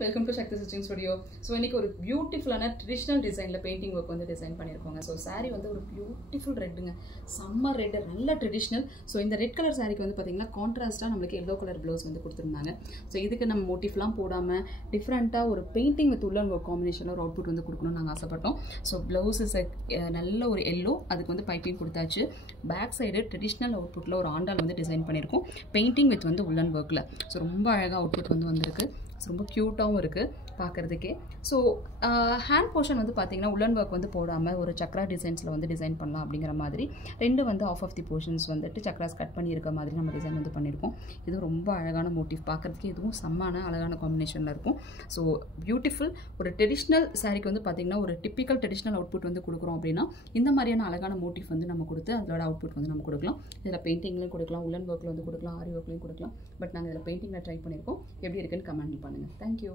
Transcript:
Welcome to Shakti stitching studio. So இன்றைக்கி ஒரு பியூட்டிஃபுல்லான ட்ரெடிஷ்னல் டிசைனில் பெயிண்டிங் ஒர்க் வந்து டிசைன் பண்ணியிருக்கோங்க. ஸோ சாரீ வந்து ஒரு பியூட்டிஃபுல் ரெட்டுங்க, சம்மர் ரெட்டு, நல்ல ட்ரெடிஷ்னல். ஸோ இந்த ரெட் கலர் சாரீக்கு வந்து பார்த்திங்கன்னா கான்ட்ராஸ்ட்டாக நம்மளுக்கு எல்லோ கலர் ப்ளவுஸ் வந்து கொடுத்துருந்தாங்க. ஸோ இதுக்கு நம்ம மோட்டிஃப்லாம் போடாமல் டிஃப்ரெண்ட்டாக ஒரு பெயிண்டிங் வித் உள்ள ஒரு காம்பினேஷனில் ஒரு அவுட்புட் வந்து கொடுக்கணும்னு நாங்கள் ஆசைப்பட்டோம். ஸோ ப்ளவுஸஸ் நல்ல ஒரு எல்லோ, அதுக்கு வந்து பைப்பிங் கொடுத்தாச்சு. பேக் சைடு ட்ரெடிஷ்னல் அவுட்புட்டில் ஒரு ஆண்டால் வந்து டிசைன் பண்ணியிருக்கோம், பெயிண்டிங் வித் வந்து உள்ளன் ஒர்க்கில். ஸோ ரொம்ப அழகாக அவுட்புட் வந்து வந்திருக்கு. ரொம்ப க்யூட்டாகவும் இருக்குது பார்க்குறதுக்கே. ஸோ ஹேண்ட் போர்ஷன் வந்து பார்த்திங்கன்னா உள்ளன் ஒர்க் வந்து போடாமல் ஒரு சக்ரா டிசைன்ஸில் வந்து டிசைன் பண்ணலாம் அப்படிங்கிற மாதிரி ரெண்டு வந்து ஆஃப் தி போர்ஷன்ஸ் வந்துட்டு சக்ராஸ் கட் பண்ணியிருக்க மாதிரி நம்ம டிசைன் வந்து பண்ணியிருக்கோம். இது ரொம்ப அழகான மோட்டிவ், பார்க்குறதுக்கே இதுவும் செம்மான அழகான காம்பினேஷனில் இருக்கும். ஸோ பியூட்டிஃபுல் ஒரு ட்ரெடிஷ்னல் சாரீக்கு வந்து பார்த்திங்கன்னா ஒரு டிப்பிக்கல் ட்ரெடிஷ்னல் அவுட்புட் வந்து கொடுக்குறோம் அப்படின்னா இந்த மாதிரியான அழகான மோட்டிவ் வந்து நம்ம கொடுத்து அதோட அவுட்புட் வந்து நம்ம கொடுக்கலாம். இதில் பெயிண்டிங்லையும் கொடுக்கலாம், உள்ளன் ஒர்க்கில் வந்து கொடுக்கலாம், ஆரி ஒர்க்லையும் கொடுக்கலாம். பட் நாங்கள் இதில் பெயிண்டிங்கில் ட்ரை பண்ணியிருக்கோம். எப்படி இருக்குன்னு கமெண்ட் பண்ணுங்கள். தேங்க்யூ.